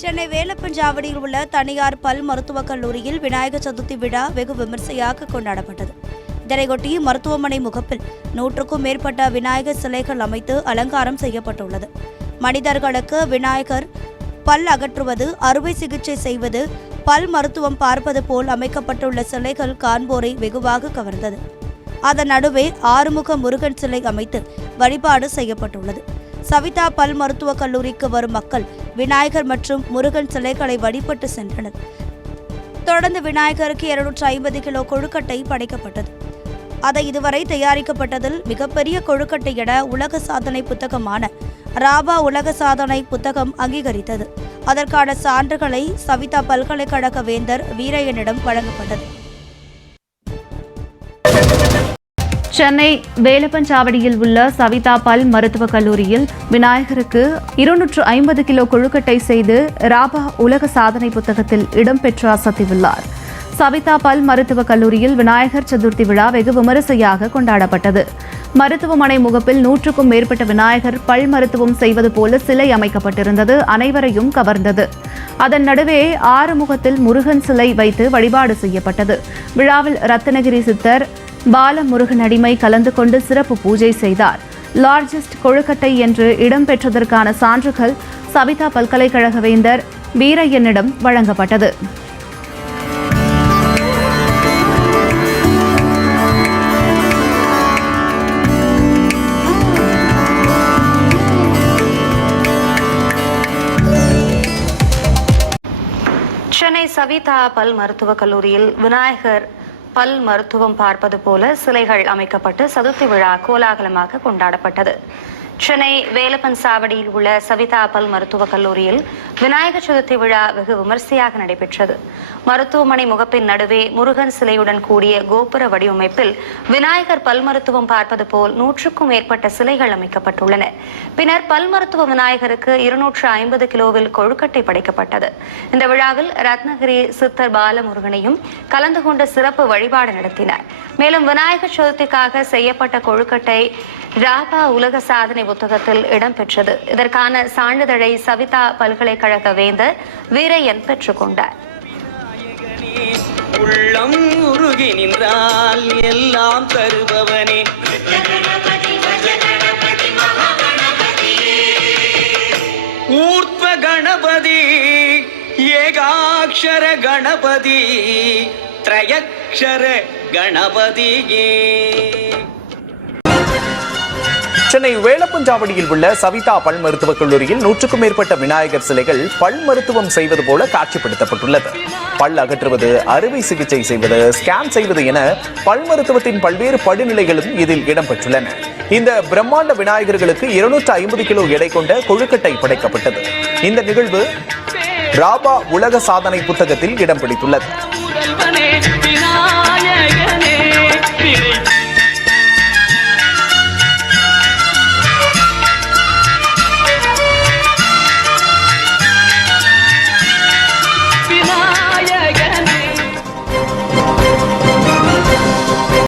சென்னை வேலப்பஞ்சாவடியில் உள்ள தனியார் பல் மருத்துவக் கல்லூரியில் விநாயகர் சதுர்த்தி விழா வெகு விமர்சையாக கொண்டாடப்பட்டது. இதனையொட்டி மருத்துவமனை முகப்பில் 100க்கும் மேற்பட்ட விநாயகர் சிலைகள் அமைத்து அலங்காரம் செய்யப்பட்டுள்ளது. மனிதர்களுக்கு விநாயகர் பல் அகற்றுவது, அறுவை சிகிச்சை செய்வது, பல் மருத்துவம் பார்ப்பது போல் அமைக்கப்பட்டுள்ள சிலைகள் காண்போரை வெகுவாக கவர்ந்தது. அதன் நடுவே ஆறுமுக முருகன் சிலை அமைத்து வழிபாடு செய்யப்பட்டுள்ளது. சவிதா பல் மருத்துவக் கல்லூரிக்கு வரும் மக்கள் விநாயகர் மற்றும் முருகன் சிலைகளை வழிபட்டு சென்றனர். தொடர்ந்து விநாயகருக்கு 250 கிலோ கொழுக்கட்டை படைக்கப்பட்டது. அதை இதுவரை தயாரிக்கப்பட்டதில் மிகப்பெரிய கொழுக்கட்டை என உலக சாதனை புத்தகமான ராபா உலக சாதனை புத்தகம் அங்கீகரித்தது. அதற்கான சான்றுகளை சவிதா பல்கலைக்கழக வேந்தர் வீரையனிடம் வழங்கப்பட்டது. சென்னை வேலப்பஞ்சாவடியில் உள்ள சவிதா பல் மருத்துவக் கல்லூரியில் விநாயகருக்கு 250 கிலோ கொழுக்கட்டை செய்து ராபா உலக சாதனை புத்தகத்தில் இடம்பெற்று அசத்தியுள்ளார். சவிதா பல் மருத்துவக் கல்லூரியில் விநாயகர் சதுர்த்தி விழா வெகு விமரிசையாக கொண்டாடப்பட்டது. மருத்துவமனை முகப்பில் 100க்கும் மேற்பட்ட விநாயகர் பல் மருத்துவம் செய்வது போல சிலை அமைக்கப்பட்டிருந்தது அனைவரையும் கவர்ந்தது. அதன் நடுவே ஆறுமுகத்தில் முருகன் சிலை வைத்து வழிபாடு செய்யப்பட்டது. விழாவில் ரத்னகிரி சித்தர் பாலமுருகன் அடிமை கலந்து கொண்டு சிறப்பு பூஜை செய்தார். லார்ஜஸ்ட் கொழுக்கட்டை என்று இடம்பெற்றதற்கான சான்றுகள் சவிதா பல்கலைக்கழக வேந்தர் வீரையனிடம் வழங்கப்பட்டது. சென்னை சவிதா பல் மருத்துவக் கல்லூரியில் விநாயகர் பல் மருத்துவம் பார்ப்பது போல சிலைகள் அமைக்கப்பட்டு சதுர்த்தி விழா கோலாகலமாக கொண்டாடப்பட்டது. சென்னை வேலப்பஞ்சாவடியில் உள்ள சவிதா பல் மருத்துவக் கல்லூரியில் விநாயகர் சதுர்த்தி விழா வெகு விமர்சையாக நடைபெற்றது. மருத்துவமனை முகப்பின் நடுவே முருகன் சிலையுடன் கூடிய கோபுர வடிவமைப்பில் விநாயகர் பல் மருத்துவம் பார்ப்பது போல் 100க்கும் மேற்பட்ட சிலைகள் அமைக்கப்பட்டுள்ளன. பின்னர் பல் மருத்துவ விநாயகருக்கு 250 கிலோவில் கொழுக்கட்டை படைக்கப்பட்டது. இந்த விழாவில் ரத்னகிரி சித்தர் பாலமுருகனையும் கலந்து கொண்டு சிறப்பு வழிபாடு நடத்தினார். மேலும் விநாயகர் சதுர்த்திக்காக செய்யப்பட்ட கொழுக்கட்டை ராபா உலக சாதனை புத்தகத்தில் இடம்பெற்றது. இதற்கான சான்றிதழை சவிதா பல்கலைக்கழக வேந்தர் வீரையன் பெற்றுக் கொண்டார். உள்ளம் உருகி நின்றால் எல்லாம் தருபவனே, ஊர்த்வ கணபதி, ஏகாட்சர கணபதி, திரயக்ஷர கணபதியே. சென்னை வேலப்பஞ்சாவடியில் உள்ள சவிதா பல் மருத்துவக் கல்லூரியில் 100க்கும் மேற்பட்ட விநாயகர் சிலைகள் பல் மருத்துவம் செய்வது போல காட்சிப்படுத்தப்பட்டுள்ளது. பல் அகற்றுவது, அறுவை சிகிச்சை செய்வது, ஸ்கேன் செய்வது என பல் மருத்துவத்தின் பல்வேறு படிநிலைகளும் இதில் இடம்பெற்றுள்ளன. இந்த பிரம்மாண்ட விநாயகர்களுக்கு 250 கிலோ எடை கொண்ட கொழுக்கட்டை படைக்கப்பட்டது. இந்த நிகழ்வு ராபா உலக சாதனை புத்தகத்தில் இடம் பிடித்துள்ளது.